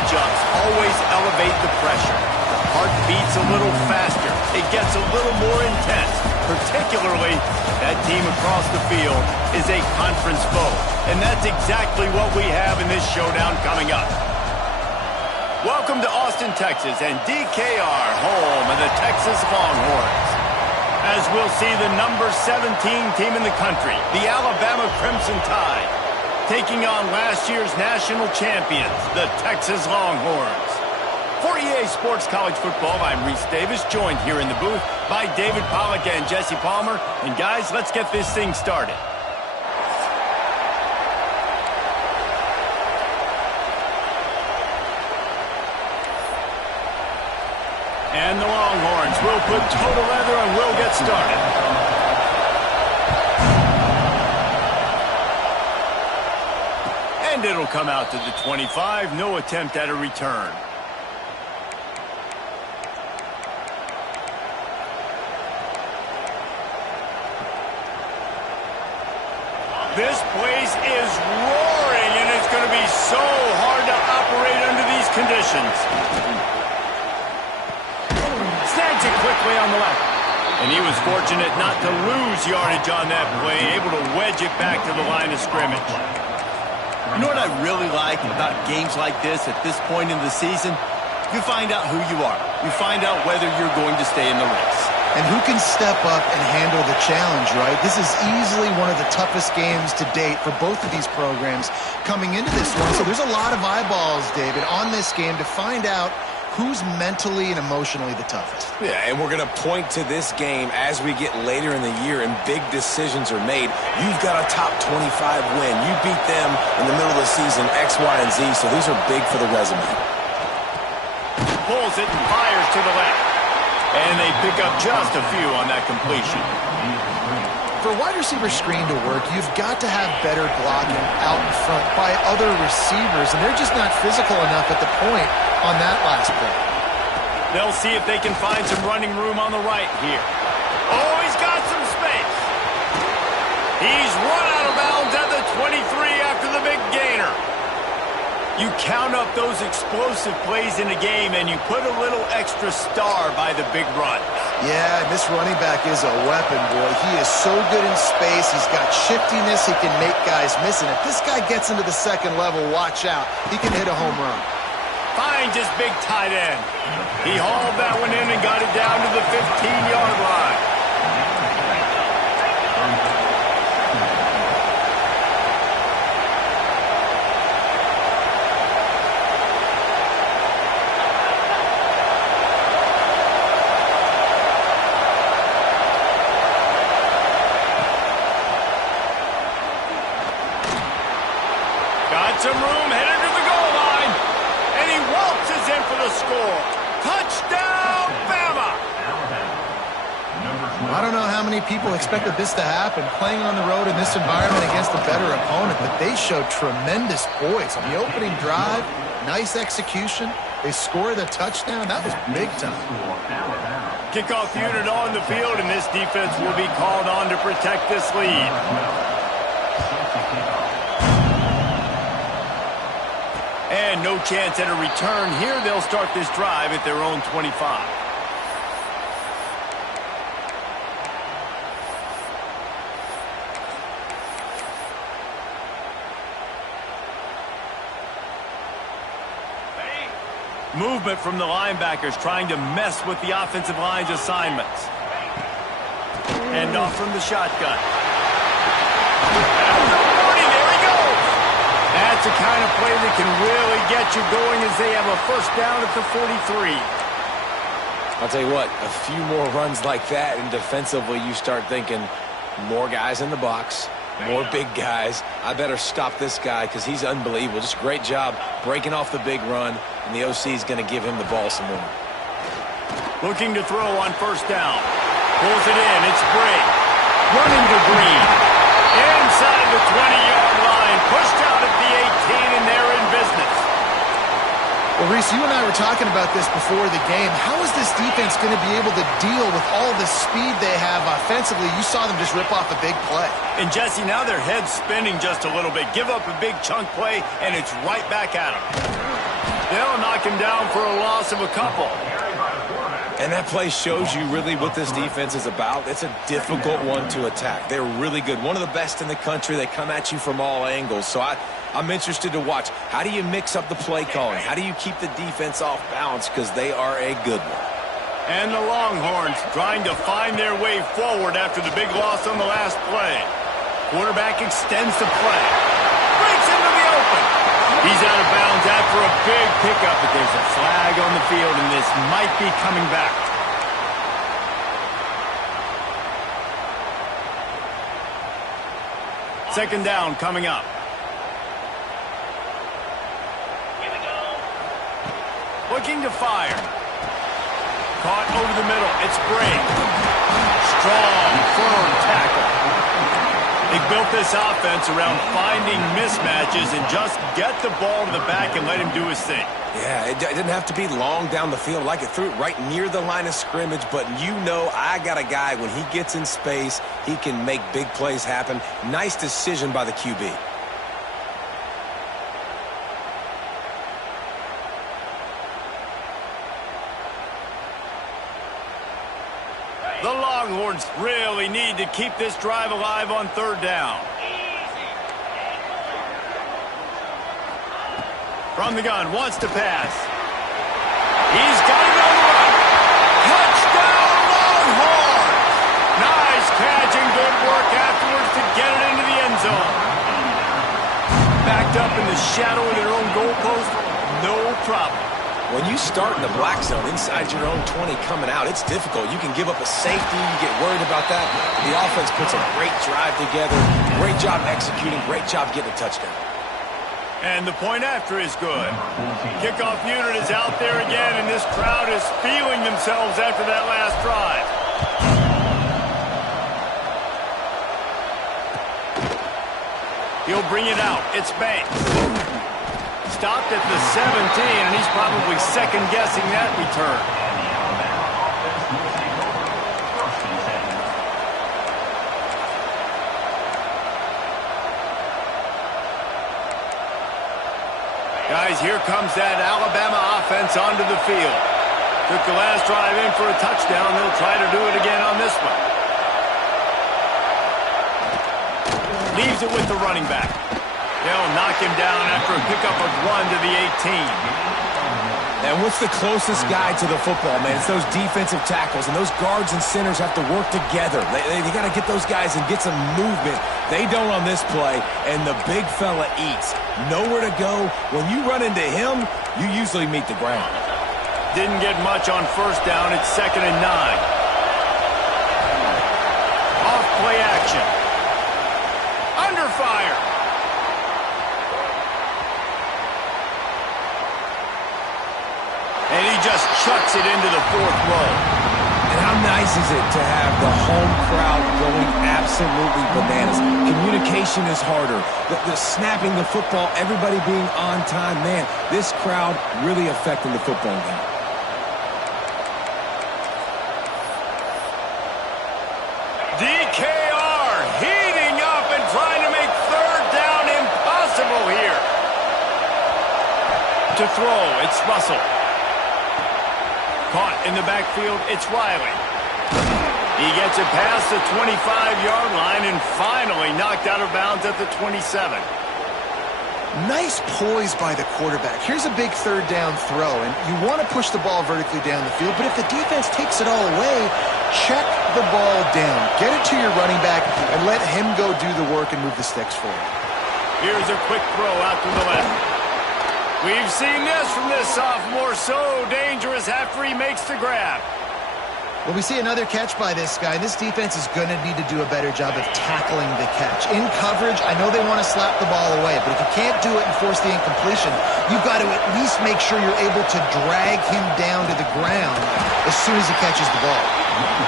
matchups always elevate the pressure. The heart beats a little faster. It gets a little more intense, particularly if that team across the field is a conference foe. And that's exactly what we have in this showdown coming up. Welcome to Austin, Texas, and DKR, home of the Texas Longhorns. As we'll see the number 17 team in the country, the Alabama Crimson Tide, taking on last year's national champions, the Texas Longhorns. For EA Sports College Football, I'm Reese Davis, joined here in the booth by David Pollack and Jesse Palmer. And guys, let's get this thing started. And the Longhorns will put total leather and will get started. And it'll come out to the 25. No attempt at a return. This place is roaring, and it's going to be so hard to operate under these conditions. Snags it quickly on the left. And he was fortunate not to lose yardage on that play, able to wedge it back to the line of scrimmage. You know what I really like about games like this at this point in the season? You find out who you are. You find out whether you're going to stay in the race. And who can step up and handle the challenge, right? This is easily one of the toughest games to date for both of these programs coming into this one. So there's a lot of eyeballs, David, on this game to find out who's mentally and emotionally the toughest. Yeah, and we're going to point to this game as we get later in the year and big decisions are made. You've got a top 25 win. You beat them in the middle of the season, X, Y, and Z, so these are big for the resume. Pulls it and fires to the left. And they pick up just a few on that completion. For a wide receiver screen to work, you've got to have better blocking out in front by other receivers, and they're just not physical enough at the point on that last play. They'll see if they can find some running room on the right here. Oh, he's got some space. He's run out of bounds at the 23 after the big gainer. You count up those explosive plays in a game, and you put a little extra star by the big run. Yeah, this running back is a weapon, boy. He is so good in space. He's got shiftiness. He can make guys miss. And if this guy gets into the second level, watch out. He can hit a home run. Finds his big tight end. He hauled that one in and got it down to the 15-yard line. Some room, headed to the goal line, and he waltzes in for the score. Touchdown, Bama! I don't know how many people expected this to happen, playing on the road in this environment against a better opponent, but they showed tremendous poise. On the opening drive, nice execution. They score the touchdown. That was big time. Kickoff unit on the field, and this defense will be called on to protect this lead. And no chance at a return here. They'll start this drive at their own 25. Movement from the linebackers trying to mess with the offensive line's assignments. Hand off from the shotgun. That's the kind of play that can really get you going as they have a first down at the 43. I'll tell you what, a few more runs like that, and defensively you start thinking more guys in the box, more big guys. I better stop this guy because he's unbelievable. Just great job breaking off the big run, and the OC is going to give him the ball some more. Looking to throw on first down. Pulls it in. It's Bray. Running to Green. Inside the 20-yard line. Pushed out at the 18, and they're in business. Well, Reese, you and I were talking about this before the game. How is this defense going to be able to deal with all the speed they have offensively? You saw them just rip off a big play. And, Jesse, now their head's spinning just a little bit. Give up a big chunk play, and it's right back at them. They'll knock him down for a loss of a couple. And that play shows you really what this defense is about. It's a difficult one to attack. They're really good. One of the best in the country. They come at you from all angles. So I'm interested to watch. How do you mix up the play calling? How do you keep the defense off balance? Because they are a good one. And the Longhorns trying to find their way forward after the big loss on the last play. Quarterback extends the play. Breaks into the open. He's out of bounds after a big pickup, but there's a flag on the field, and this might be coming back. Second down coming up. Looking to fire. Caught over the middle. It's Brake. Strong, firm tackle. They built this offense around finding mismatches and just get the ball to the back and let him do his thing. Yeah, it didn't have to be long down the field. Like it threw it right near the line of scrimmage, but you know I got a guy, when he gets in space, he can make big plays happen. Nice decision by the QB. The Longhorns really need to keep this drive alive on third down. From the gun, wants to pass. He's got it on the run. Touchdown, Longhorns! Nice catch and good work afterwards to get it into the end zone. Backed up in the shadow of their own goalpost, no problem. When you start in the black zone inside your own 20 coming out, it's difficult. You can give up a safety. You get worried about that. The offense puts a great drive together. Great job executing. Great job getting a touchdown. And the point after is good. Kickoff unit is out there again, and this crowd is feeling themselves after that last drive. He'll bring it out. It's Banks. Stopped at the 17, and he's probably second-guessing that return. Guys, here comes that Alabama offense onto the field. Took the last drive in for a touchdown. They'll try to do it again on this one. Leaves it with the running back. They'll knock him down after a pickup of 1 to the 18. And what's the closest guy to the football, man? It's those defensive tackles, and those guards and centers have to work together. They got to get those guys and get some movement. They don't on this play, and the big fella eats. Nowhere to go. When you run into him, you usually meet the ground. Didn't get much on first down. It's 2nd and 9. Off play action. Under fire. And he just chucks it into the 4th row. And how nice is it to have the home crowd going absolutely bananas? Communication is harder. The snapping the football, everybody being on time. Man, this crowd really affecting the football game. DKR heating up and trying to make third down impossible here. To throw, it's Russell. Caught in the backfield, it's Riley. He gets it past the 25-yard line and finally knocked out of bounds at the 27. Nice poise by the quarterback. Here's a big third down throw, and you want to push the ball vertically down the field, but if the defense takes it all away, check the ball down. Get it to your running back and let him go do the work and move the sticks for you. Here's a quick throw out to the left. We've seen this from this sophomore, so dangerous after he makes the grab. Well, we see another catch by this guy. This defense is going to need to do a better job of tackling the catch. In coverage, I know they want to slap the ball away, but if you can't do it and force the incompletion, you've got to at least make sure you're able to drag him down to the ground as soon as he catches the ball.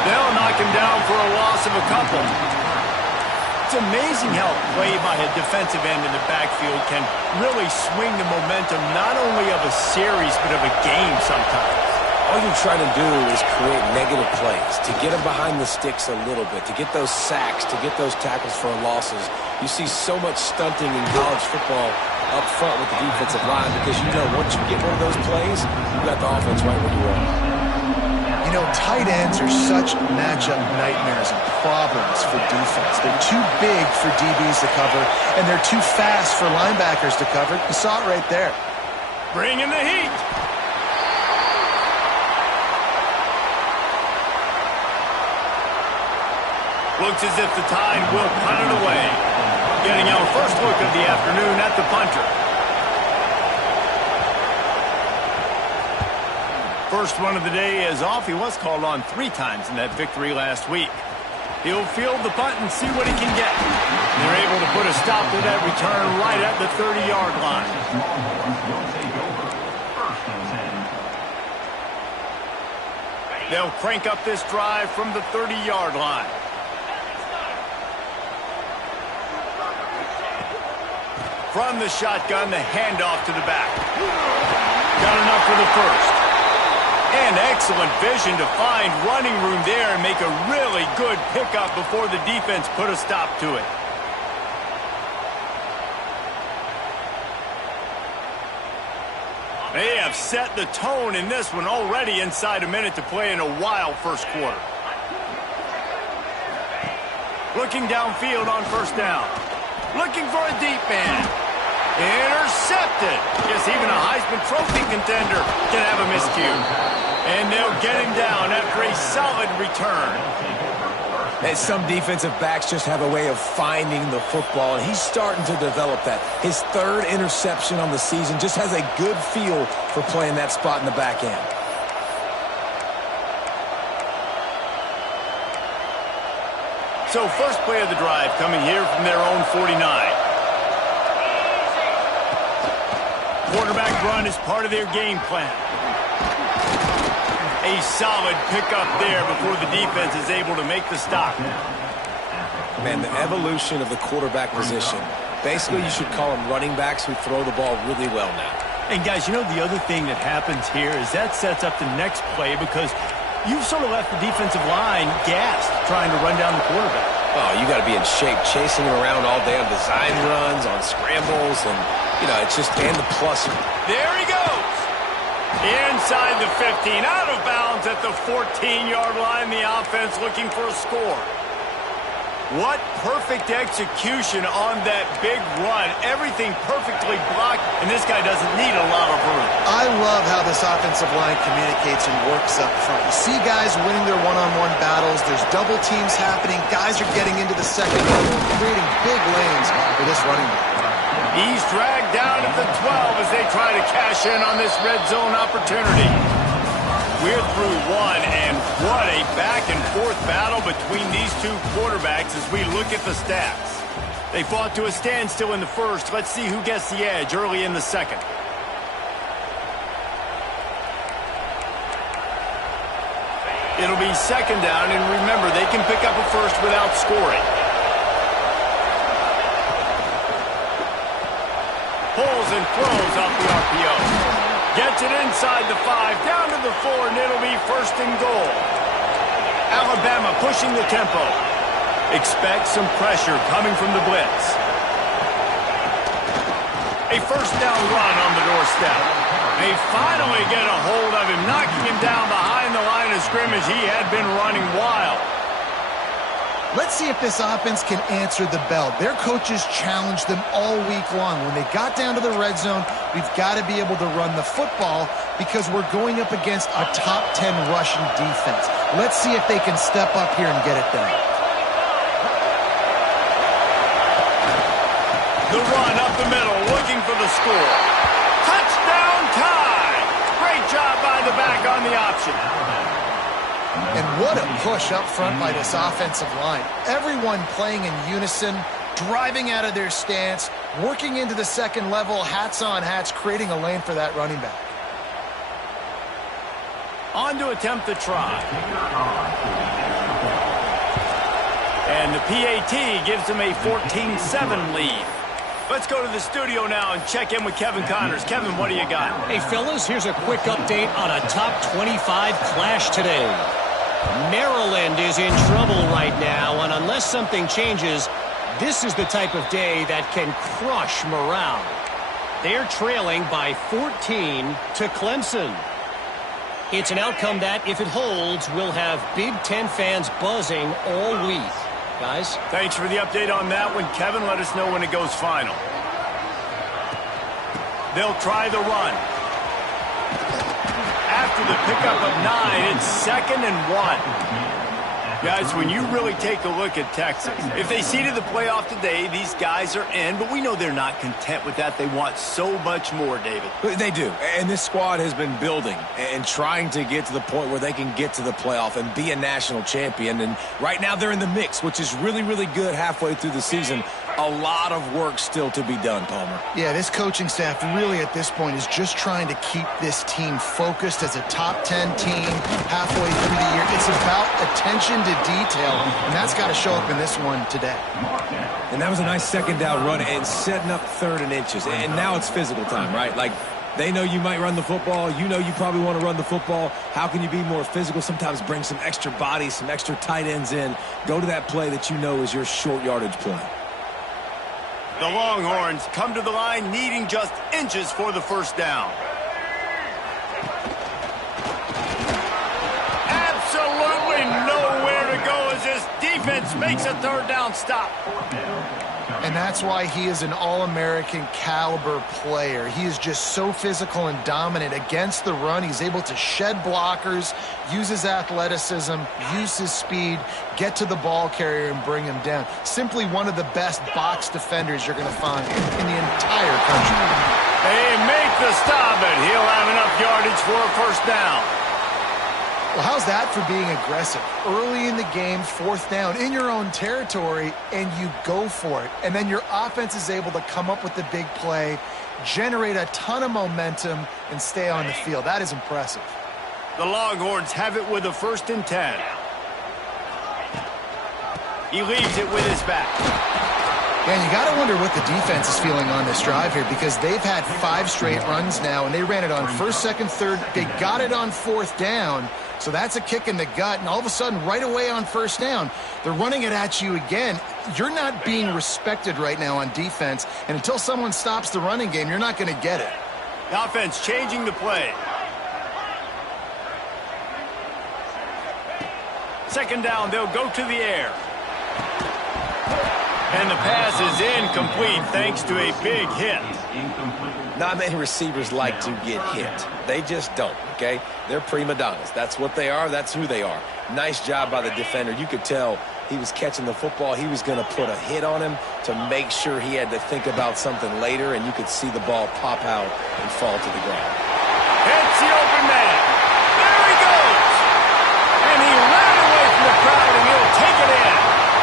They'll knock him down for a loss of a couple. It's amazing how play by a defensive end in the backfield can really swing the momentum not only of a series but of a game sometimes. All you're trying to do is create negative plays, to get them behind the sticks a little bit, to get those sacks, to get those tackles for losses. You see so much stunting in college football up front with the defensive line because you know once you get one of those plays, you got the offense right where you want. You know, tight ends are such matchup nightmares and problems for defense. They're too big for DBs to cover, and they're too fast for linebackers to cover. You saw it right there. Bring in the heat. Looks as if the Tide will punt it away. Getting our first look of the afternoon at the punter. First one of the day is off. He was called on 3 times in that victory last week. He'll field the punt and see what he can get. They're able to put a stop to that return right at the 30-yard line. They'll crank up this drive from the 30-yard line. From the shotgun, the handoff to the back. Got enough for the first. And excellent vision to find running room there and make a really good pickup before the defense put a stop to it. They have set the tone in this one already inside a minute to play in a wild first quarter. Looking downfield on first down. Looking for a deep man. Intercepted. Yes, even a Heisman Trophy contender can have a miscue. And they'll get him down after a solid return. And some defensive backs just have a way of finding the football, and he's starting to develop that. His 3rd interception on the season, just has a good feel for playing that spot in the back end. So first play of the drive coming here from their own 49. Quarterback run is part of their game plan. A solid pickup there before the defense is able to make the stop. Man, the evolution of the quarterback position. Basically, you should call them running backs who throw the ball really well now. And guys, you know the other thing that happens here is that sets up the next play because you've sort of left the defensive line gassed trying to run down the quarterback. Oh, you got to be in shape, chasing him around all day on design runs, on scrambles, and, you know, it's just, and the plus. There he goes. Inside the 15, out of bounds at the 14-yard line. The offense looking for a score. What perfect execution on that big run. Everything perfectly blocked, and this guy doesn't need a lot of room. I love how this offensive line communicates and works up front. You see guys winning their one-on-one battles. There's double teams happening. Guys are getting into the second level, creating big lanes for this running back. He's dragged down at the 12 as they try to cash in on this red zone opportunity. We're through one, and what a back-and-forth battle between these two quarterbacks as we look at the stats. They fought to a standstill in the first. Let's see who gets the edge early in the second. It'll be second down, and remember, they can pick up a first without scoring. Pulls and throws off the RPO. Gets it inside the 5, down to the 4, and it'll be first and goal. Alabama pushing the tempo. Expect some pressure coming from the blitz. A first down run on the doorstep. They finally get a hold of him, knocking him down behind the line of scrimmage. He had been running wild. Let's see if this offense can answer the bell. Their coaches challenged them all week long. When they got down to the red zone, we've got to be able to run the football because we're going up against a top 10 rushing defense. Let's see if they can step up here and get it done. The run up the middle, looking for the score. Touchdown Tide! Great job by the back on the option. And what a push up front by this offensive line. Everyone playing in unison, driving out of their stance, working into the second level, hats on hats, creating a lane for that running back. On to attempt the try. And the PAT gives them a 14-7 lead. Let's go to the studio now and check in with Kevin Connors. Kevin, what do you got? Hey, fellas, here's a quick update on a top 25 clash today. Maryland is in trouble right now, and unless something changes, this is the type of day that can crush morale. They're trailing by 14 to Clemson. It's an outcome that, if it holds, will have Big Ten fans buzzing all week. Guys? Thanks for the update on that one, Kevin. Let us know when it goes final. They'll try the run. After the pickup of 9, it's 2nd and 1. Guys, when you really take a look at Texas, if they seeded the playoff today, these guys are in, but we know they're not content with that. They want so much more, David. They do, and this squad has been building and trying to get to the point where they can get to the playoff and be a national champion, and right now they're in the mix, which is really, really good halfway through the season. A lot of work still to be done, Palmer. Yeah, this coaching staff really at this point is just trying to keep this team focused as a top 10 team halfway through the year. It's about attention to detail, and that's got to show up in this one today. And that was a nice second down run and setting up 3rd and inches. And now it's physical time, right? Like, they know you might run the football. You know you probably want to run the football. How can you be more physical? Sometimes bring some extra bodies, some extra tight ends in. Go to that play that you know is your short yardage play. The Longhorns come to the line needing just inches for the first down. Absolutely nowhere to go as this defense makes a 3rd down stop. And that's why he is an All-American caliber player. He is just so physical and dominant against the run. He's able to shed blockers, use his athleticism, use his speed, get to the ball carrier and bring him down. Simply one of the best box defenders you're going to find in the entire country. They make the stop, and he'll have enough yardage for a first down. Well, how's that for being aggressive? Early in the game, 4th down, in your own territory, and you go for it. And then your offense is able to come up with the big play, generate a ton of momentum, and stay on the field. That is impressive. The Longhorns have it with a 1st and 10. He leaves it with his back. And you got to wonder what the defense is feeling on this drive here, because they've had 5 straight runs now, and they ran it on 1st, 2nd, 3rd. They got it on 4th down. So that's a kick in the gut, and all of a sudden, right away on 1st down, they're running it at you again. You're not being respected right now on defense, and until someone stops the running game, you're not going to get it. The offense changing the play. 2nd down, they'll go to the air. And the pass is incomplete thanks to a big hit. Not many receivers like to get hit. They just don't, okay? They're prima donnas. That's what they are. That's who they are. Nice job by the defender. You could tell he was catching the football. He was going to put a hit on him to make sure he had to think about something later, and you could see the ball pop out and fall to the ground. It's the open man. There he goes. And he ran away from the crowd, and he'll take it in.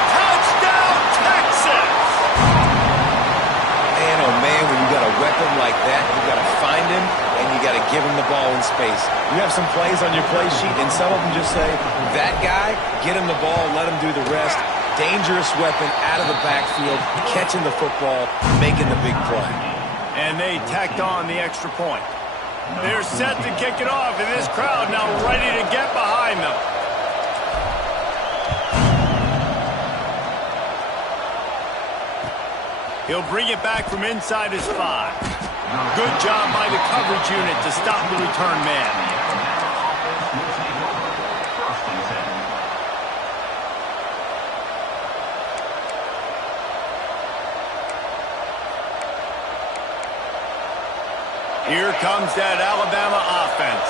Touchdown, Texas. Man, oh man, when you got a weapon like that, you got to find him, and you got to give him the ball in space. You have some plays on your play sheet, and some of them just say, that guy, get him the ball, let him do the rest. Dangerous weapon out of the backfield, catching the football, making the big play. And they tacked on the extra point. They're set to kick it off, and this crowd now ready to get behind them. He'll bring it back from inside his 5. Good job by the coverage unit to stop the return man. Here comes that Alabama offense.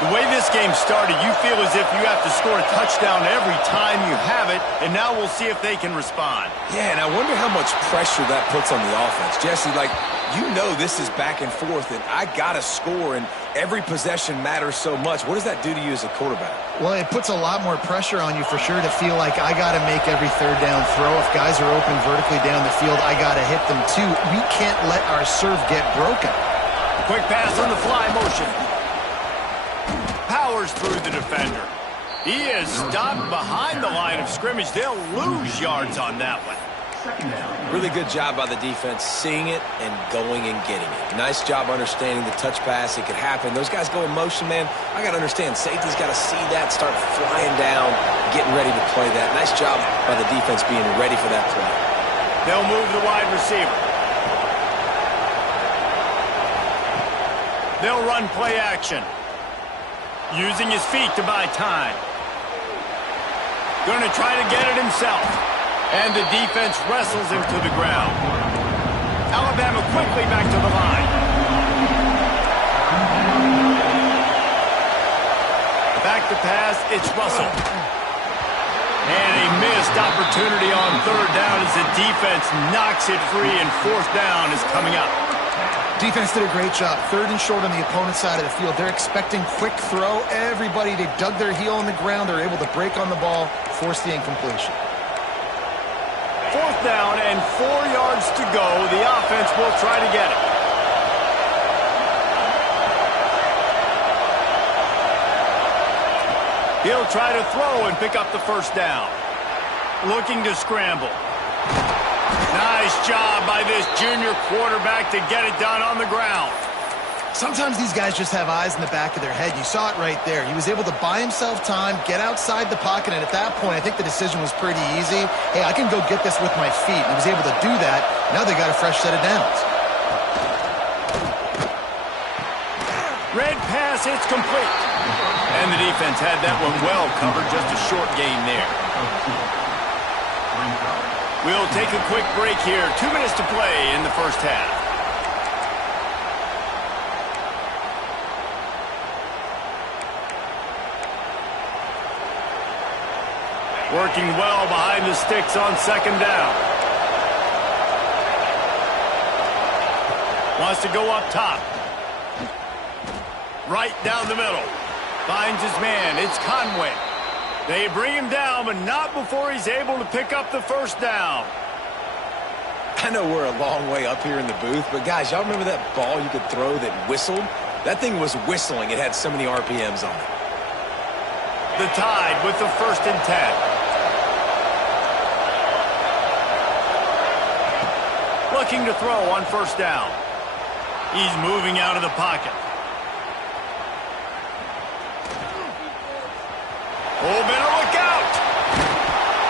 The way this game started, you feel as if you have to score a touchdown every time you have it, and now we'll see if they can respond. Yeah, and I wonder how much pressure that puts on the offense. Jesse, like, you know this is back and forth, and I got to score, and every possession matters so much. What does that do to you as a quarterback? Well, it puts a lot more pressure on you for sure to feel like I got to make every 3rd down throw. If guys are open vertically down the field, I got to hit them too. We can't let our serve get broken. Quick pass on the fly motion. Powers through the defender. He is stopped behind the line of scrimmage. They'll lose yards on that one. Really good job by the defense seeing it and going and getting it. Nice job understanding the touch pass. It could happen. Those guys go in motion, man. I got to understand. Safety's got to see that, start flying down, getting ready to play that. Nice job by the defense being ready for that play. They'll move the wide receiver. They'll run play action. Using his feet to buy time. Going to try to get it himself. And the defense wrestles him to the ground. Alabama quickly back to the line. Back to pass, it's Russell. And a missed opportunity on third down as the defense knocks it free, and fourth down is coming up. Defense did a great job. Third and short on the opponent's side of the field. They're expecting quick throw. Everybody, they dug their heel on the ground. They're able to break on the ball, force the incompletion. Fourth down and 4 yards to go. The offense will try to get it. He'll try to throw and pick up the first down. Looking to scramble. Nice job by this junior quarterback to get it done on the ground. Sometimes these guys just have eyes in the back of their head. You saw it right there. He was able to buy himself time, get outside the pocket, and at that point, I think the decision was pretty easy. Hey, I can go get this with my feet. And he was able to do that. Now they got a fresh set of downs. Red pass, it's complete. And the defense had that one well covered, just a short gain there. We'll take a quick break here. 2 minutes to play in the first half. Working well behind the sticks on second down. Wants to go up top. Right down the middle. Finds his man. It's Conway. They bring him down, but not before he's able to pick up the first down. I know we're a long way up here in the booth, but guys, y'all remember that ball you could throw that whistled? That thing was whistling. It had so many RPMs on it. The Tide with the 1st and 10. Looking to throw on first down. He's moving out of the pocket. Oh, better look out.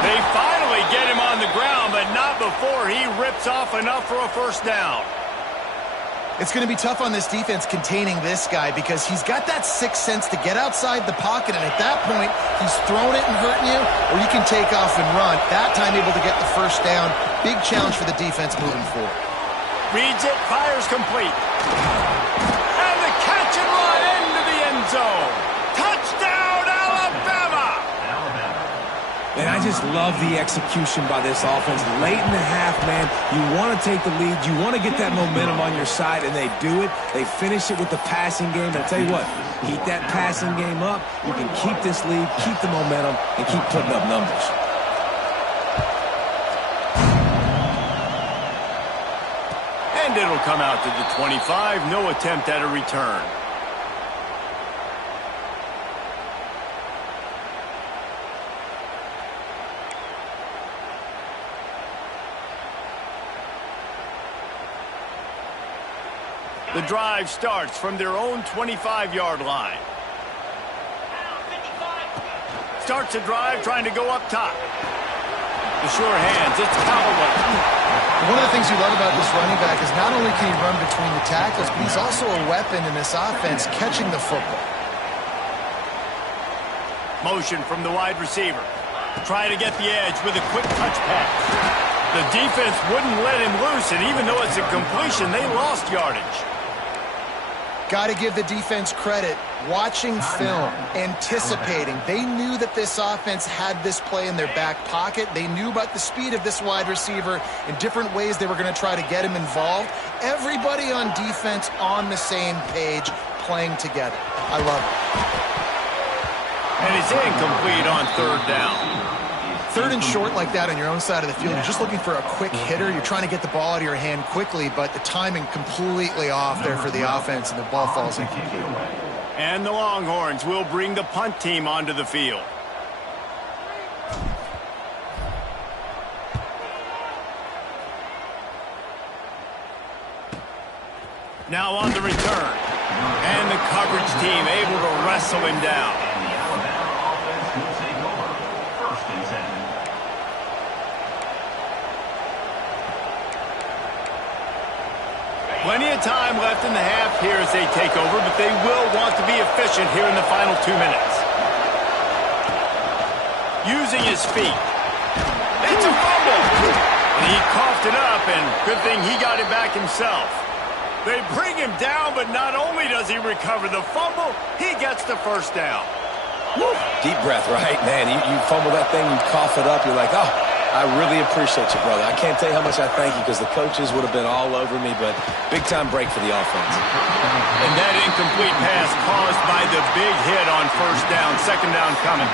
They finally get him on the ground, but not before he rips off enough for a first down. It's going to be tough on this defense containing this guy because he's got that sixth sense to get outside the pocket, and at that point, he's throwing it and hurting you, or you can take off and run. That time able to get the first down. Big challenge for the defense moving forward. Reads it, fires complete. And the catch and run into the end zone. Touchdown, Alabama! And I just love the execution by this offense. Late in the half, man, you want to take the lead. You want to get that momentum on your side, and they do it. They finish it with the passing game. And I'll tell you what, keep that passing game up. You can keep this lead, keep the momentum, and keep putting up numbers. And it'll come out to the 25. No attempt at a return. The drive starts from their own 25-yard line. Starts a drive trying to go up top. The sure hands, it's Callaway. One of the things you love about this running back is not only can he run between the tackles, but he's also a weapon in this offense catching the football. Motion from the wide receiver. Try to get the edge with a quick touch pass. The defense wouldn't let him loose, and even though it's a completion, they lost yardage. Got to give the defense credit. Watching film, anticipating. They knew that this offense had this play in their back pocket. They knew about the speed of this wide receiver in different ways they were going to try to get him involved. Everybody on defense on the same page, playing together. I love it. And it's incomplete on third down. Third and short like that on your own side of the field, you're just looking for a quick hitter. You're trying to get the ball out of your hand quickly, but the timing completely off there for the offense, and the ball falls incomplete. And the Longhorns will bring the punt team onto the field. Now on the return. And the coverage team able to wrestle him down. Plenty of time left in the half here as they take over, but they will want to be efficient here in the final 2 minutes. Using his feet. It's a fumble. And he coughed it up, and good thing he got it back himself. They bring him down, but not only does he recover the fumble, he gets the first down. Woo. Deep breath, right? Man, you fumble that thing, you cough it up, you're like, oh, I really appreciate you, brother. I can't tell you how much I thank you because the coaches would have been all over me, but big-time break for the offense. And that incomplete pass caused by the big hit on first down, second down coming.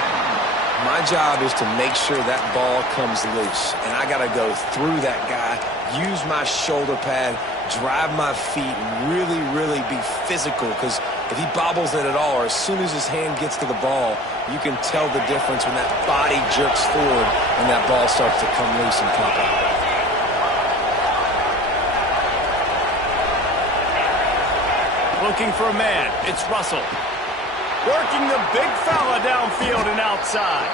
My job is to make sure that ball comes loose, and I got to go through that guy, use my shoulder pad, drive my feet, and really, really be physical, because if he bobbles it at all, or as soon as his hand gets to the ball, you can tell the difference when that body jerks forward and that ball starts to come loose and pop out. Looking for a man. It's Russell. Working the big fella downfield and outside.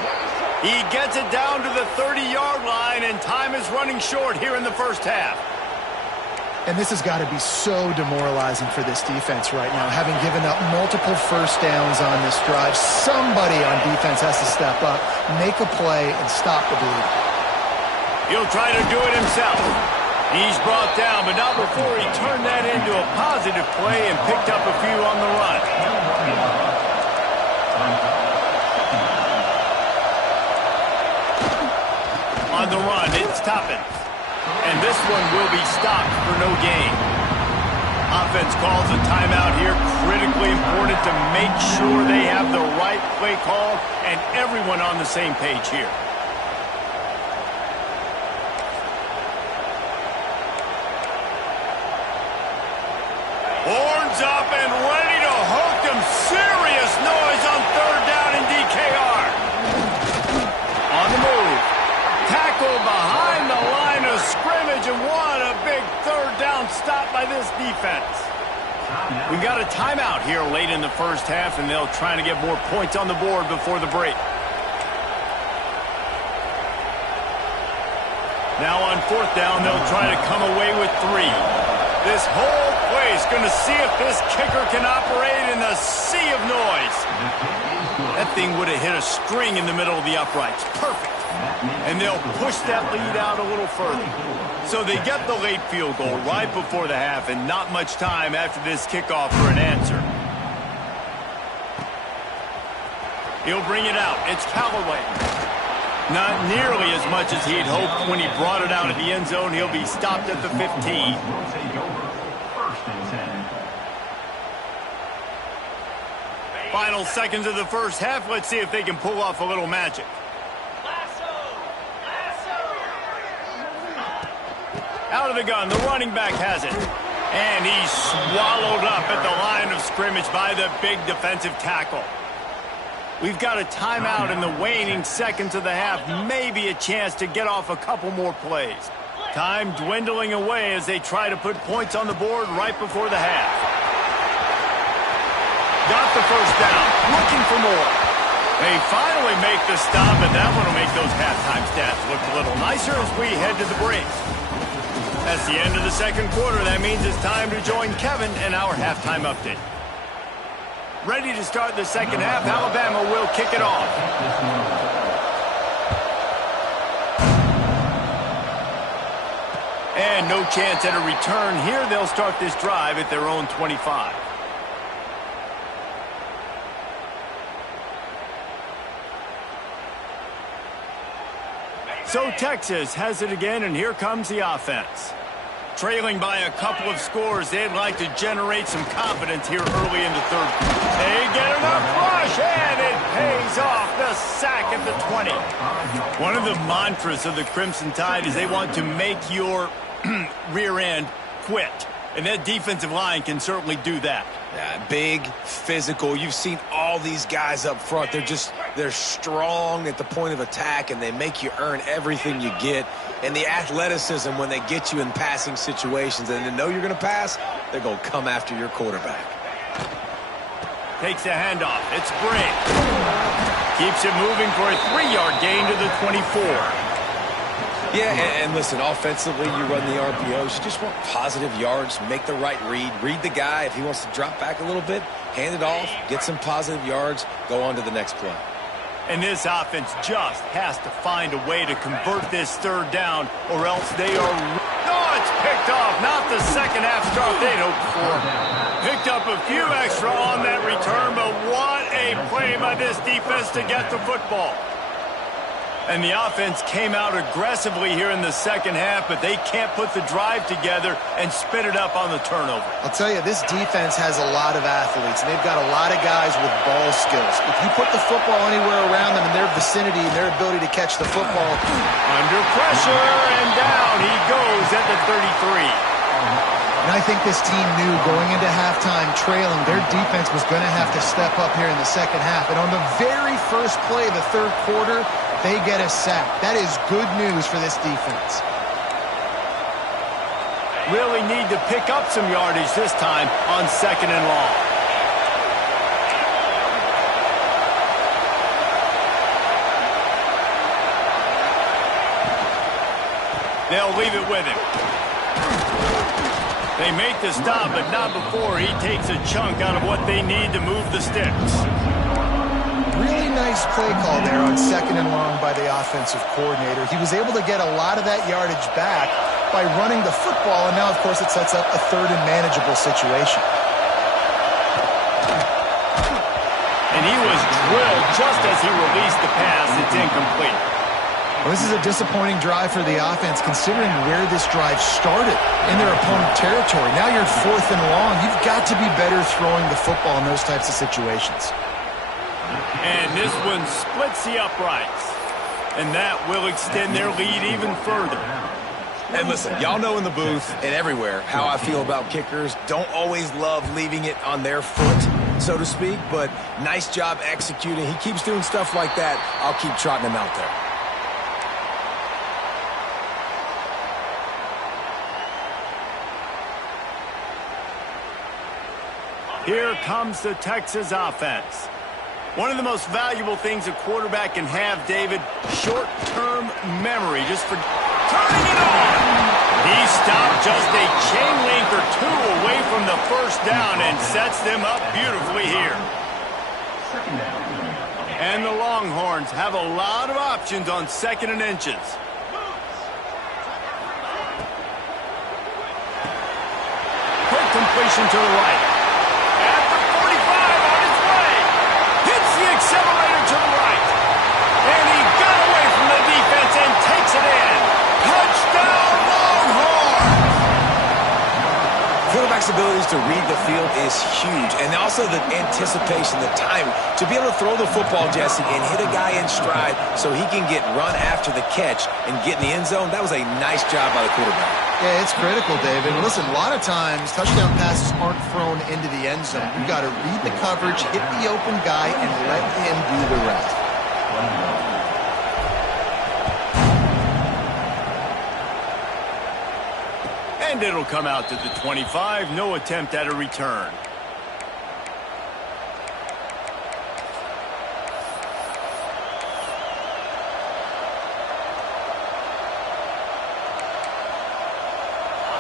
He gets it down to the 30-yard line, and time is running short here in the first half. And this has got to be so demoralizing for this defense right now. Having given up multiple first downs on this drive, somebody on defense has to step up, make a play, and stop the bleed. He'll try to do it himself. He's brought down, but not before he turned that into a positive play and picked up a few on the run. On the run, it's Toppin. And this one will be stopped for no gain. Offense calls a timeout here. Critically important to make sure they have the right play call and everyone on the same page here. Horns up and ready to hook them. Serious noise on third down in DKR. On the move. Tackle behind the line of scrimmage, and what a big third down stop by this defense. We got a timeout here late in the first half, and they'll try to get more points on the board before the break. Now on fourth down, they'll try to come away with 3. This whole place going to see if this kicker can operate in the sea of noise. That thing would have hit a string in the middle of the uprights. Perfect. And they'll push that lead out a little further. So they get the late field goal right before the half, and not much time after this kickoff for an answer. He'll bring it out. It's Callaway. Not nearly as much as he'd hoped when he brought it out of the end zone. He'll be stopped at the 15. Final seconds of the first half. Let's see if they can pull off a little magic. Out of the gun, the running back has it. And he's swallowed up at the line of scrimmage by the big defensive tackle. We've got a timeout in the waning seconds of the half. Maybe a chance to get off a couple more plays. Time dwindling away as they try to put points on the board right before the half. Got the first down, looking for more. They finally make the stop, and that one will make those halftime stats look a little nicer as we head to the break. That's the end of the second quarter. That means it's time to join Kevin in our halftime update. Ready to start the second half. Alabama will kick it off. And no chance at a return here. They'll start this drive at their own 25. So Texas has it again, and here comes the offense. Trailing by a couple of scores, they'd like to generate some confidence here early in the third. They get enough rush, and it pays off. The sack at the 20. One of the mantras of the Crimson Tide is they want to make your rear end quit. And that defensive line can certainly do that. Yeah, big, physical. You've seen all these guys up front. They're strong at the point of attack, and they make you earn everything you get. and the athleticism when they get you in passing situations and they know you're going to pass, they're going to come after your quarterback. Takes a handoff. It's Brink. Keeps it moving for a 3-yard gain to the 24. Yeah, and listen, offensively, you run the RPOs. You just want positive yards, make the right read the guy. If he wants to drop back a little bit, hand it off, get some positive yards, go on to the next play. And this offense just has to find a way to convert this third down, or else they are... Oh, it's picked off. Not the second half start they'd hoped for. Picked up a few extra on that return, but what a play by this defense to get the football. And the offense came out aggressively here in the second half, but they can't put the drive together and spit it up on the turnover. I'll tell you, this defense has a lot of athletes, and they've got a lot of guys with ball skills. If you put the football anywhere around them in their vicinity and their ability to catch the football. Under pressure, and down he goes at the 33. And I think this team knew going into halftime trailing, their defense was going to have to step up here in the second half. And on the very first play of the third quarter, they get a sack. That is good news for this defense. Really need to pick up some yardage this time on 2nd and long. They'll leave it with him. They make the stop, but not before he takes a chunk out of what they need to move the sticks. Really nice play call there on 2nd and long by the offensive coordinator. He was able to get a lot of that yardage back by running the football, and now, of course, it sets up a 3rd and manageable situation. And he was drilled just as he released the pass. It's incomplete. Well, this is a disappointing drive for the offense, considering where this drive started in their opponent territory. Now you're 4th and long. You've got to be better throwing the football in those types of situations. And this one splits the uprights. And that will extend their lead even further. And listen, y'all know in the booth and everywhere how I feel about kickers. Don't always love leaving it on their foot, so to speak, but nice job executing. He keeps doing stuff like that. I'll keep trotting him out there. Here comes the Texas offense. One of the most valuable things a quarterback can have, David, short-term memory, just for turning it on. He stopped just a chain length or two away from the first down and sets them up beautifully here. And the Longhorns have a lot of options on 2nd and inches. Quick completion to the right. Accelerator to the right. And he got away from the defense and takes it in. Touchdown, Longhorn! Quarterback's abilities to read the field is huge. And also the anticipation, the time to be able to throw the football, Jesse, and hit a guy in stride so he can get run after the catch and get in the end zone. That was a nice job by the quarterback. Yeah, it's critical, David. Listen, a lot of times touchdown passes aren't thrown into the end zone. You've got to read the coverage, hit the open guy, and let him do the rest. And it'll come out to the 25. No attempt at a return.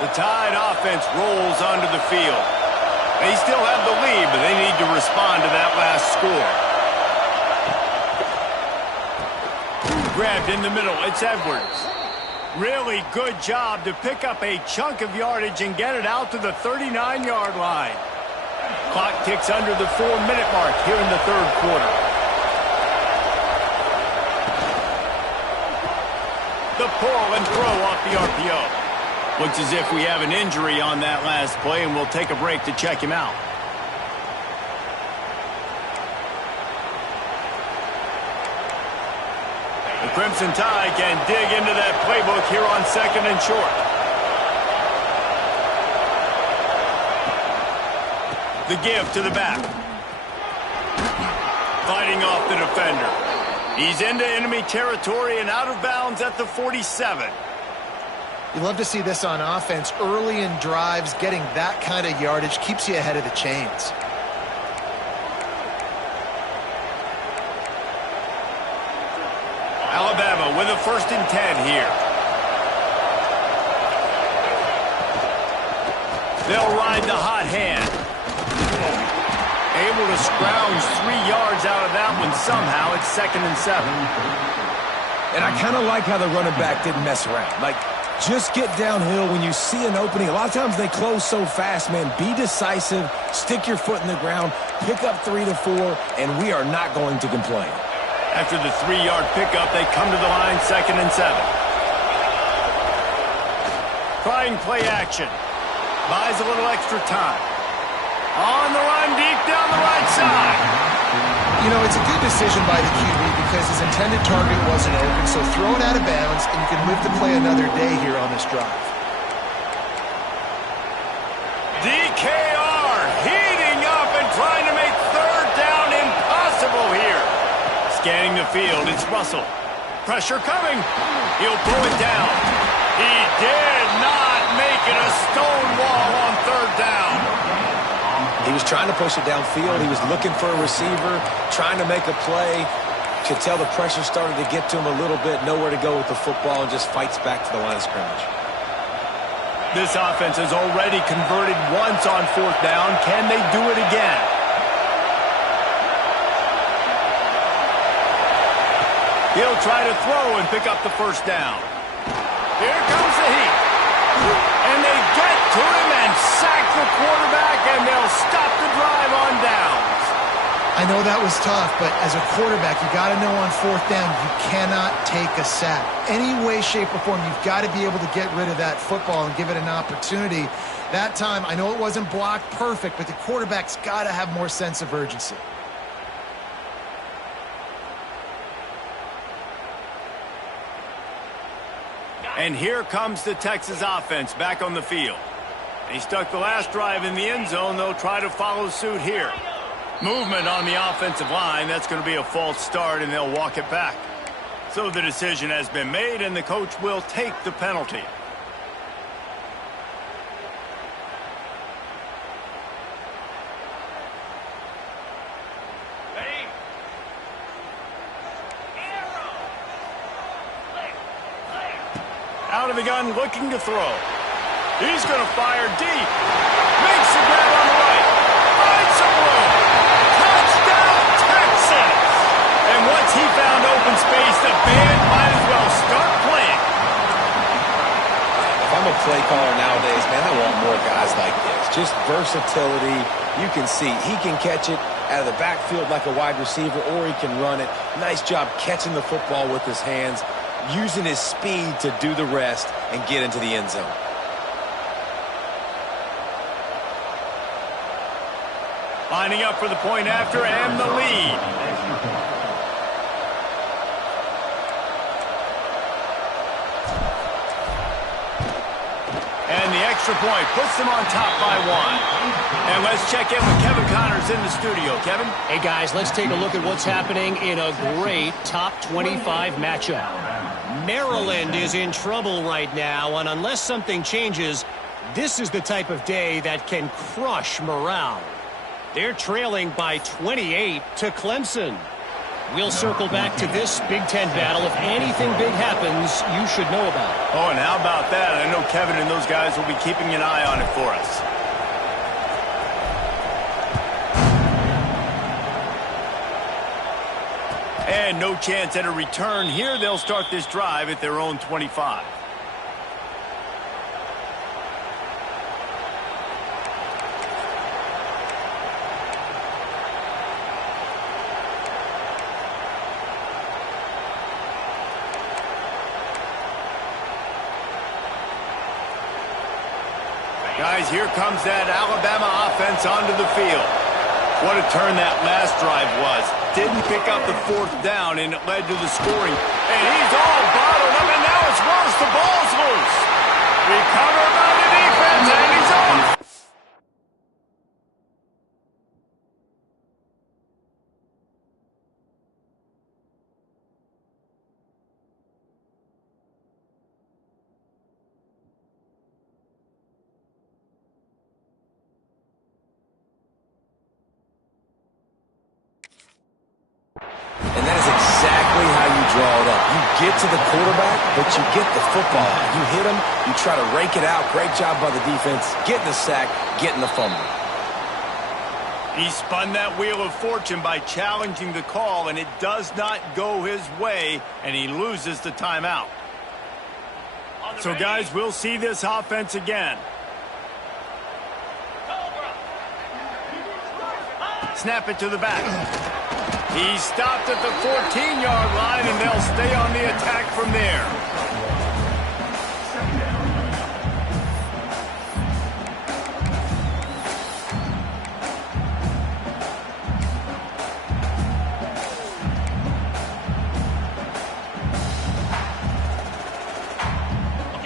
The Tide offense rolls onto the field. They still have the lead, but they need to respond to that last score. Grabbed in the middle. It's Edwards. Really good job to pick up a chunk of yardage and get it out to the 39-yard line. Clock ticks under the 4-minute mark here in the third quarter. The pull and throw off the RPO. Looks as if we have an injury on that last play, and we'll take a break to check him out. The Crimson Tide can dig into that playbook here on 2nd and short. The give to the back. Fighting off the defender. He's into enemy territory and out of bounds at the 47. You love to see this on offense. Early in drives, getting that kind of yardage keeps you ahead of the chains. Alabama with a 1st and 10 here. They'll ride the hot hand. Able to scrounge 3 yards out of that one somehow. It's 2nd and 7. And I kind of like how the running back didn't mess around. Like, just get downhill when you see an opening. A lot of times they close so fast, man. Be decisive, stick your foot in the ground, pick up 3 to 4, and we are not going to complain. After the 3-yard pickup, they come to the line, 2nd and 7. Trying play action. Buys a little extra time. On the run, deep down the right side. You know, it's a good decision by the QB because his intended target wasn't open, so throw it out of bounds, and you can live to play another day here on this drive. DKR heating up and trying to make 3rd down impossible here. Scanning the field, it's Russell. Pressure coming. He'll throw it down. He did not make it a stone wall on 3rd down. He was trying to push it downfield. He was looking for a receiver, trying to make a play. Could tell the pressure started to get to him a little bit. Nowhere to go with the football and just fights back to the line of scrimmage. This offense has already converted once on 4th down. Can they do it again? He'll try to throw and pick up the 1st down. Here comes the heat. And they get to him and sack the quarterback, and they'll stop the drive on downs. I know that was tough, but as a quarterback, you got to know on 4th down, you cannot take a sack. Any way, shape, or form, you've got to be able to get rid of that football and give it an opportunity. That time, I know it wasn't blocked perfect, but the quarterback's got to have more sense of urgency. And here comes the Texas offense back on the field. They stuck the last drive in the end zone. They'll try to follow suit here. Movement on the offensive line. That's going to be a false start, and they'll walk it back. So the decision has been made, and the coach will take the penalty. Out of the gun, looking to throw. He's going to fire deep. Makes the grab on the right. Finds some room. Touchdown, Texas! And once he found open space, the band might as well start playing. If I'm a play caller nowadays, man, I want more guys like this. Just versatility. You can see he can catch it out of the backfield like a wide receiver, or he can run it. Nice job catching the football with his hands, using his speed to do the rest and get into the end zone. Lining up for the point after and the lead. And the extra point puts them on top by 1. And let's check in with Kevin Connors in the studio. Kevin? Hey, guys, let's take a look at what's happening in a great top 25 matchup. Maryland is in trouble right now, and unless something changes, this is the type of day that can crush morale. They're trailing by 28 to Clemson. We'll circle back to this Big Ten battle. If anything big happens, you should know about it. Oh, and how about that? I know Kevin and those guys will be keeping an eye on it for us. And no chance at a return here. They'll start this drive at their own 25. Guys, here comes that Alabama offense onto the field. What a turn that last drive was. Didn't pick up the 4th down, and it led to the scoring. And he's all bottled up, and now it's worse. The ball's loose. Recovered by the defense, and he's off. And that is exactly how you draw it up. You get to the quarterback, but you get the football. You hit him, you try to rake it out. Great job by the defense, getting the sack, getting the fumble. He spun that wheel of fortune by challenging the call, and it does not go his way, and he loses the timeout. So, guys, we'll see this offense again. Snap it to the back. He stopped at the 14-yard line, and they'll stay on the attack from there.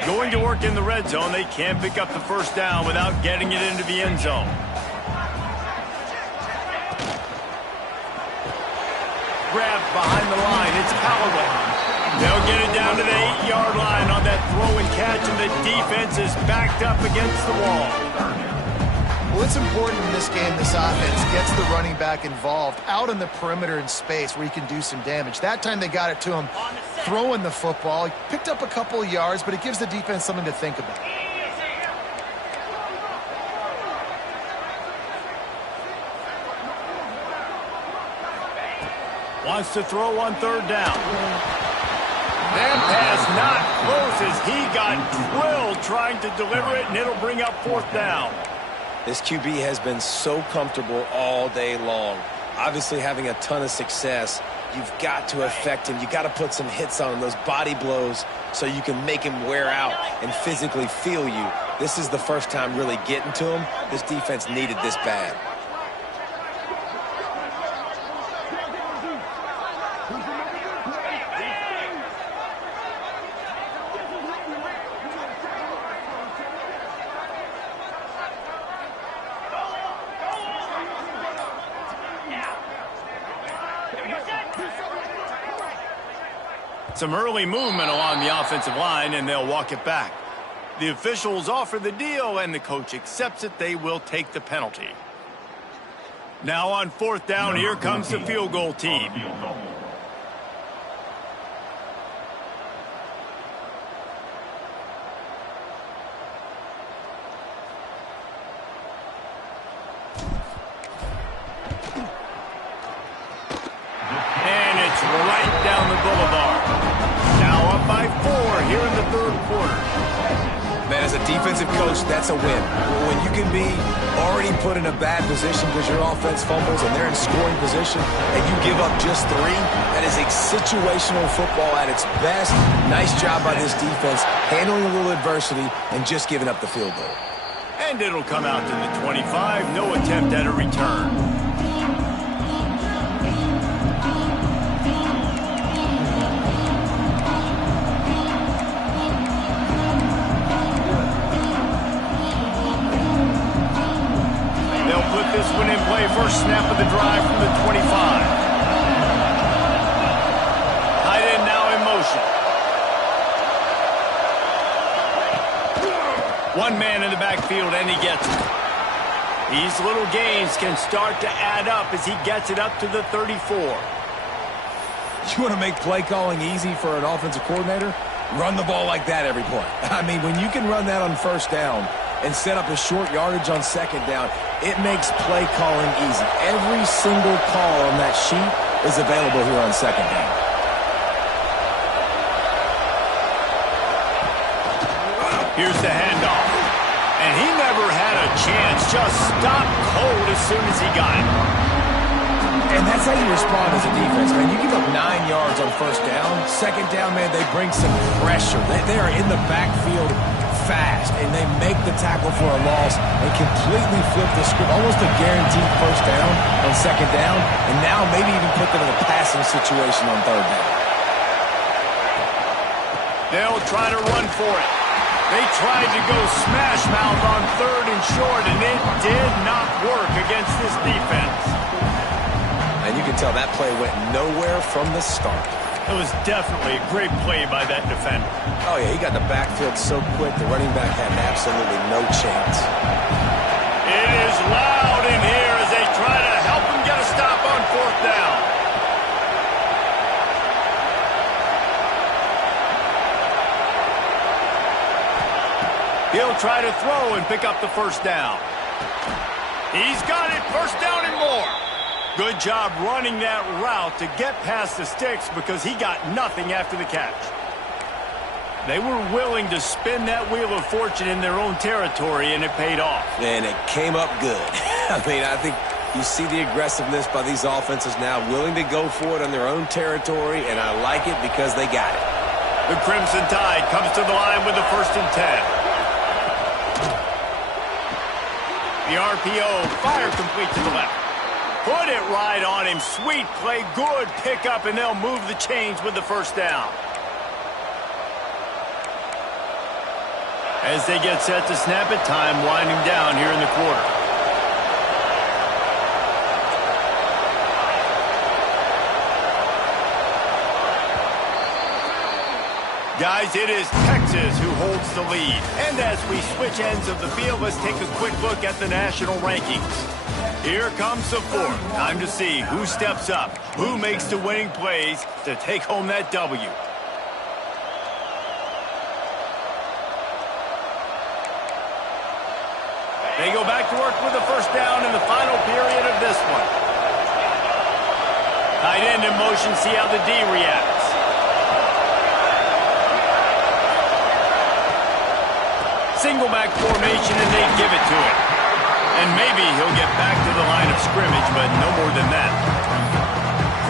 Going to work in the red zone, they can't pick up the first down without getting it into the end zone. Grabbed behind the line, it's Callaway. They'll get it down to the 8-yard line on that throw and catch, and the defense is backed up against the wall. Well, it's important in this game this offense gets the running back involved out on the perimeter in space where he can do some damage. That time they got it to him throwing the football. He picked up a couple of yards, but it gives the defense something to think about. Wants to throw on third down. That pass not close as he got drilled trying to deliver it, and it'll bring up fourth down. This QB has been so comfortable all day long. Obviously having a ton of success. You've got to affect him. You've got to put some hits on him, those body blows, so you can make him wear out and physically feel you. This is the first time really getting to him. This defense needed this bad. Some early movement along the offensive line, and they'll walk it back. The officials offer the deal, and the coach accepts it. They will take the penalty. Now on fourth down, here comes the field goal team. And it's right down the boulevard. Now up by 4 here in the third quarter. Man, as a defensive coach, that's a win. When you can be already put in a bad position because your offense fumbles and they're in scoring position and you give up just 3, that is a situational football at its best. Nice job by this defense, handling a little adversity and just giving up the field goal. And it'll come out to the 25. No attempt at a return. This one in play, first snap of the drive from the 25. Tight end now in motion. One man in the backfield, and he gets it. These little gains can start to add up as he gets it up to the 34. You want to make play calling easy for an offensive coordinator? Run the ball like that every play. I mean, when you can run that on first down and set up a short yardage on second down, it makes play calling easy. Every single call on that sheet is available here on second down. Here's the handoff. And he never had a chance. Just stopped cold as soon as he got it. And that's how you respond as a defense, man. You give up 9 yards on first down. Second down, man, they bring some pressure. They are in the backfield fast, and they make the tackle for a loss and completely flip the script. Almost a guaranteed first down on second down, and now maybe even put them in a passing situation on third down. They'll try to run for it. They tried to go smash mouth on third and short, and it did not work against this defense. And you can tell that play went nowhere from the start. It was definitely a great play by that defender. Oh, yeah, he got the backfield so quick, the running back had absolutely no chance. It is loud in here as they try to help him get a stop on fourth down. He'll try to throw and pick up the first down. He's got it, first down and more. Good job running that route to get past the sticks because he got nothing after the catch. They were willing to spin that wheel of fortune in their own territory, and it paid off. And it came up good. I mean, I think you see the aggressiveness by these offenses now, willing to go for it on their own territory, and I like it because they got it. The Crimson Tide comes to the line with the 1st and 10. The RPO, fire complete to the left. Put it right on him. Sweet play, good pickup, and they'll move the chains with the first down. As they get set to snap it, time winding down here in the quarter. Guys, it is Texas who holds the lead. And as we switch ends of the field, let's take a quick look at the national rankings. Here comes the 4th. Time to see who steps up, who makes the winning plays to take home that W. They go back to work with the first down in the final period of this one. Tight end in motion, see how the D reacts. Single back formation, and they give it to him. And maybe he'll get back to the line of scrimmage, but no more than that.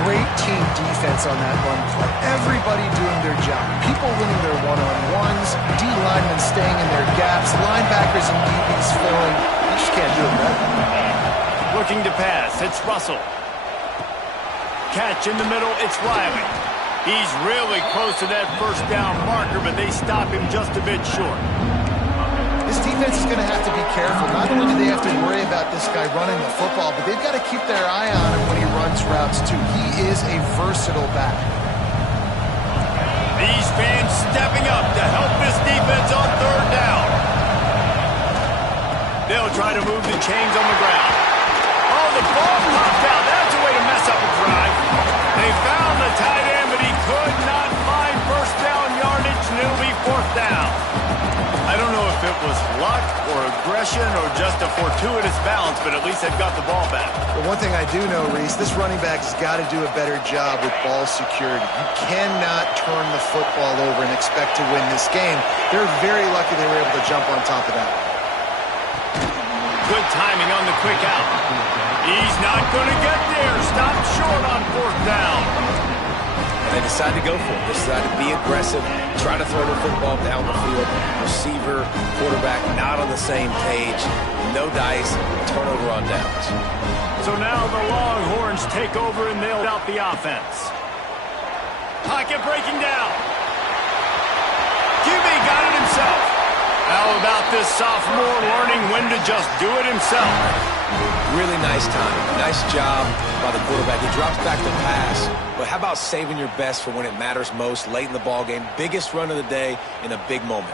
Great team defense on that run play. Everybody doing their job. People winning their one-on-ones, D linemen staying in their gaps, linebackers and DBs filling. You just can't do it better. Looking to pass, it's Russell. Catch in the middle, it's Riley. He's really close to that first down marker, but they stop him just a bit short. This defense is going to have to be careful. Not only do they have to worry about this guy running the football, but they've got to keep their eye on him when he runs routes, too. He is a versatile back. These fans stepping up to help this defense on 3rd down. They'll try to move the chains on the ground. Oh, the ball popped out. That's a way to mess up a drive. They found the tight end, but he could not find first down yardage, and it'll be 4th down. I don't know if it was luck or aggression or just a fortuitous bounce, but at least they've got the ball back. But one thing I do know, Reese, this running back has got to do a better job with ball security. You cannot turn the football over and expect to win this game. They're very lucky they were able to jump on top of that. Good timing on the quick out. He's not going to get there. Stop short on 4th down. They decide to go for it. They decide to be aggressive, try to throw the football down the field. Receiver, quarterback, not on the same page. No dice, turnover on downs. So now the Longhorns take over and nail out the offense. Pocket breaking down. QB got it himself. How about this sophomore learning when to just do it himself? Really nice time. Nice job by the quarterback. He drops back to pass. But how about saving your best for when it matters most, late in the ball game? Biggest run of the day in a big moment.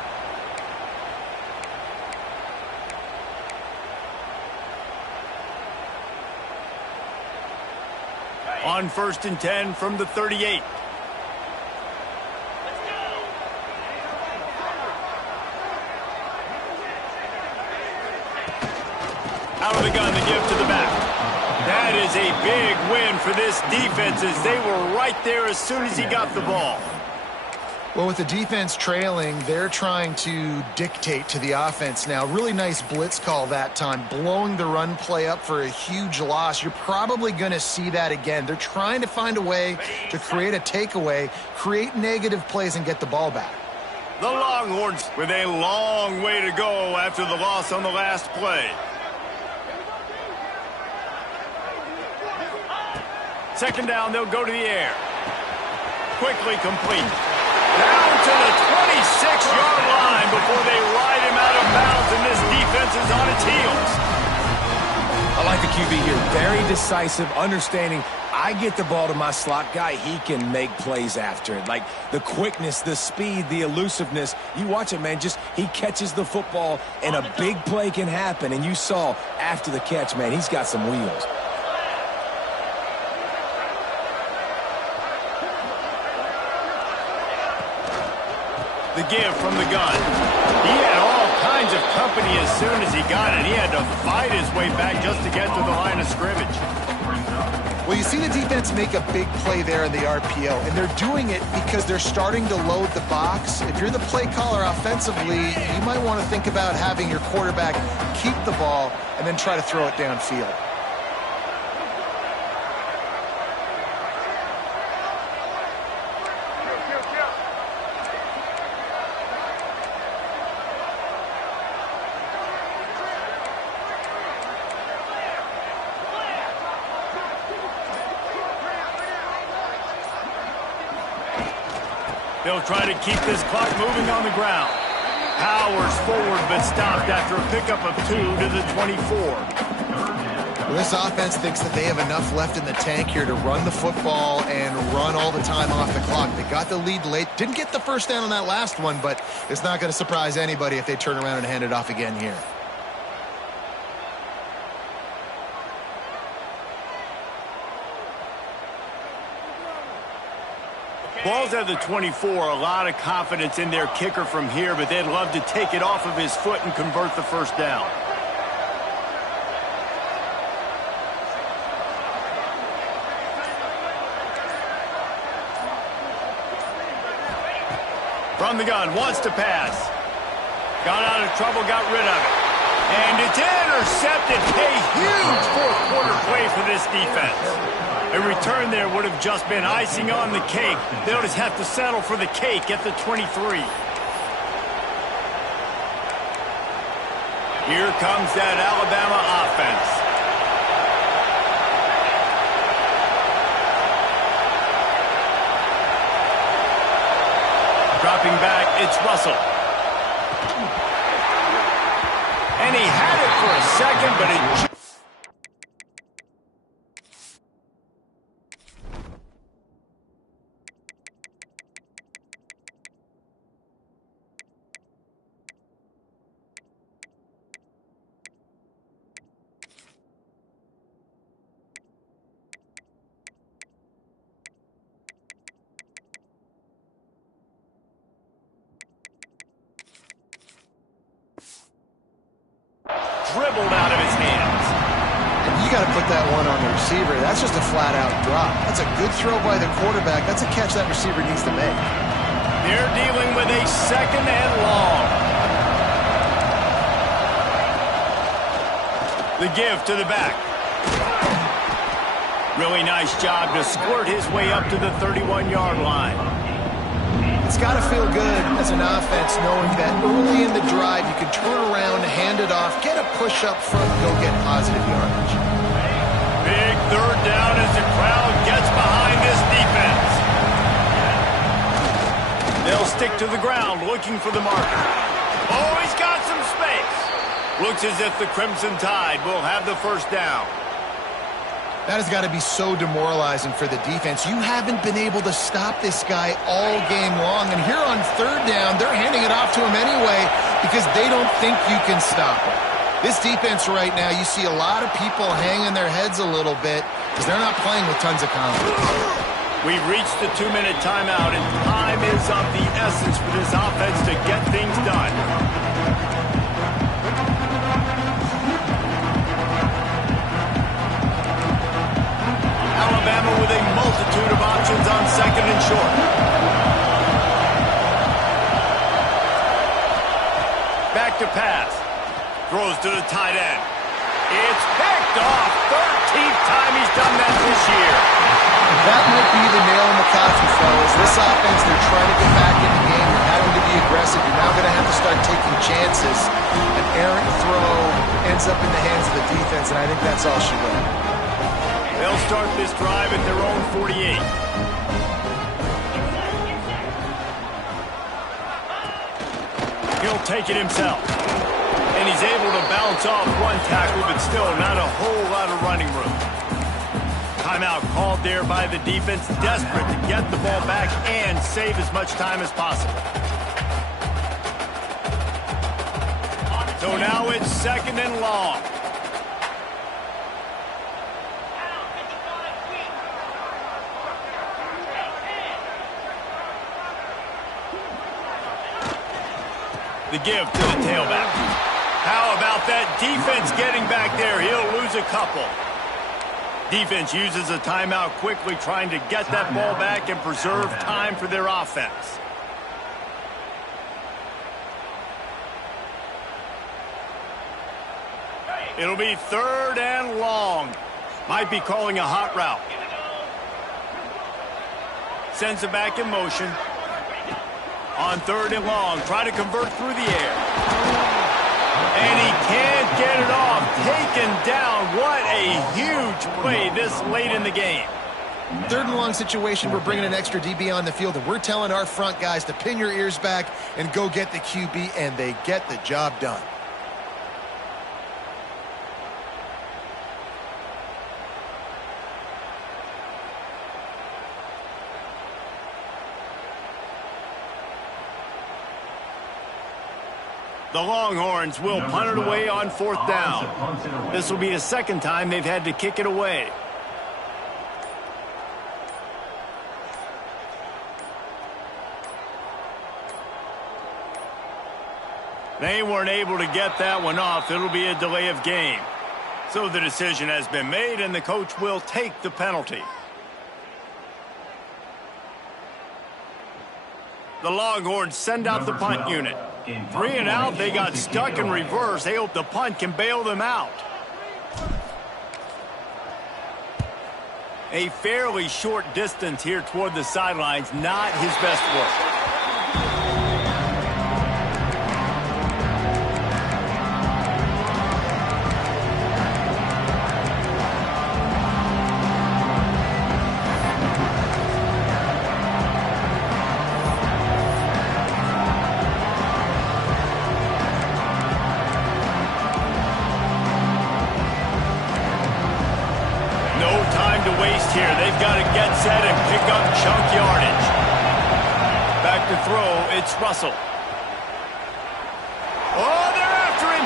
On 1st and 10 from the 38. Out of the gun to give to the back. That is a big win for this defense as they were right there as soon as he got the ball. Well, with the defense trailing, they're trying to dictate to the offense now. Really nice blitz call that time, blowing the run play up for a huge loss. You're probably going to see that again. They're trying to find a way to create a takeaway, create negative plays, and get the ball back. The Longhorns with a long way to go after the loss on the last play. Second down, they'll go to the air. Quickly complete. Down to the 26-yard line before they ride him out of bounds, and this defense is on its heels. I like the QB here. Very decisive, understanding I get the ball to my slot guy, he can make plays after it. Like the quickness, the speed, the elusiveness. You watch it, man. Just he catches the football, and a big play can happen. And you saw after the catch, man, he's got some wheels. The give from the gun. He had all kinds of company as soon as he got it. He had to fight his way back just to get to the line of scrimmage. Well, you see the defense make a big play there in the RPO, and they're doing it because they're starting to load the box. If you're the play caller offensively, you might want to think about having your quarterback keep the ball and then try to throw it downfield. They'll try to keep this clock moving on the ground. Powers forward, but stopped after a pickup of 2 to the 24. Well, this offense thinks that they have enough left in the tank here to run the football and run all the time off the clock. They got the lead late. Didn't get the first down on that last one, but it's not going to surprise anybody if they turn around and hand it off again here. Ball's at the 24. A lot of confidence in their kicker from here, but they'd love to take it off of his foot and convert the first down. From the gun, wants to pass. Got out of trouble, got rid of it. And it's intercepted. A huge fourth-quarter play for this defense. A return there would have just been icing on the cake. They'll just have to settle for the cake at the 23. Here comes that Alabama offense. Dropping back, it's Russell. And he had it for a second, but it... dribbled out of his hands. You got to put that one on the receiver. That's just a flat-out drop. That's a good throw by the quarterback. That's a catch that receiver needs to make. They're dealing with a second and long. The give to the back. Really nice job to squirt his way up to the 31-yard line. It's got to feel good as an offense knowing that early in the drive you can turn around, hand it off, get a push up front, and go get positive yardage. Big third down as the crowd gets behind this defense. They'll stick to the ground looking for the marker. Oh, he's got some space. Looks as if the Crimson Tide will have the first down. That has got to be so demoralizing for the defense. You haven't been able to stop this guy all game long. And here on third down, they're handing it off to him anyway because they don't think you can stop him. This defense right now, you see a lot of people hanging their heads a little bit because they're not playing with tons of confidence. We've reached the 2-minute timeout, and time is of the essence for this offense to get things done. Alabama with a multitude of options on second and short. Back to pass. Throws to the tight end. It's picked off. 13th time he's done that this year. That might be the nail in the coffin, fellas. This offense, they're trying to get back in the game. You're having to be aggressive. You're now going to have to start taking chances. An errant throw ends up in the hands of the defense, and I think that's all she wrote. They'll start this drive at their own 48. He'll take it himself. And he's able to bounce off one tackle, but still not a whole lot of running room. Timeout called there by the defense, desperate to get the ball back and save as much time as possible. So now it's second and long. The give to the tailback. How about that defense getting back there? He'll lose a couple. Defense uses a timeout quickly, trying to get that ball back and preserve time for their offense. It'll be 3rd and long. Might be calling a hot route. Sends it back in motion. On 3rd and long, try to convert through the air. And he can't get it off. Taken down. What a huge play this late in the game. 3rd and long situation, we're bringing an extra DB on the field, and we're telling our front guys to pin your ears back and go get the QB, and they get the job done. The Longhorns will punt it away on 4th down. This will be the 2nd time they've had to kick it away. They weren't able to get that one off. It'll be a delay of game. So the decision has been made, and the coach will take the penalty. The Longhorns send out the punt unit. 3 and out, they got stuck in reverse. They hope the punt can bail them out. A fairly short distance here toward the sidelines, not his best work. Here, they've got to get set and pick up chunk yardage. Back to throw, it's Russell. Oh, they're after him.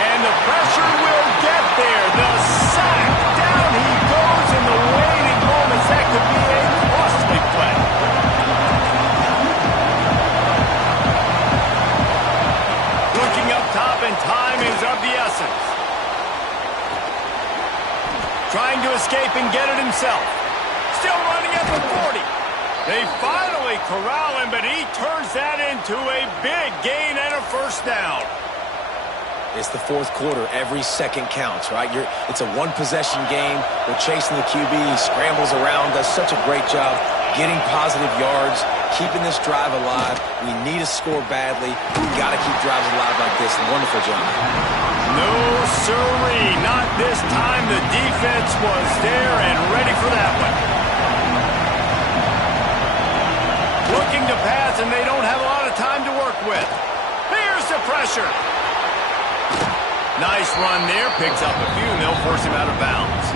And the pressure will get there. The sack, down he goes in the waiting moments. That could be a costly play. Looking up top, and time is of the essence. Trying to escape and get it himself. Still running at the 40. They finally corral him, but he turns that into a big gain and a 1st down. It's the 4th quarter. Every second counts, right? It's a one-possession game. We're chasing the QB. He scrambles around, does such a great job getting positive yards, keeping this drive alive. We need a score badly. We've got to keep drives alive like this. Wonderful job. No, sirree. Not this time. The defense was there and ready for that one. Looking to pass, and they don't have a lot of time to work with. Here's the pressure. Nice run there. Picks up a few, and they'll force him out of bounds.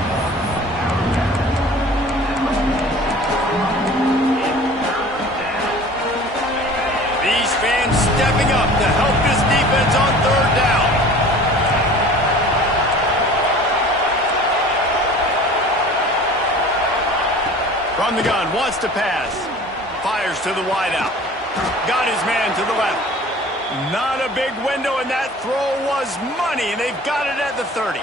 These fans stepping up to help this defense on 3rd down. From the gun, wants to pass. Fires to the wideout. Got his man to the left. Not a big window, and that throw was money, and they've got it at the 30.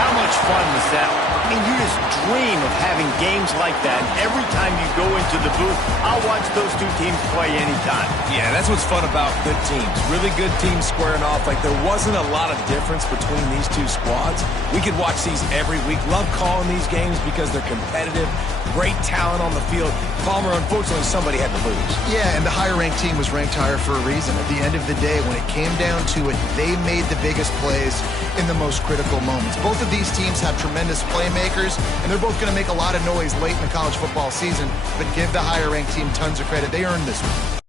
How much fun was that? I mean, you just dream of having games like that. Every time you go into the booth, I'll watch those two teams play anytime. Yeah, that's what's fun about good teams. Really good teams squaring off. Like, there wasn't a lot of difference between these two squads. We could watch these every week. Love calling these games because they're competitive. Great talent on the field. Palmer, unfortunately, somebody had to lose. Yeah, and the higher-ranked team was ranked higher for a reason. At the end of the day, when it came down to it, they made the biggest plays in the most critical moments. Both of these teams have tremendous playmakers, and they're both going to make a lot of noise late in the college football season, but give the higher-ranked team tons of credit. They earned this one.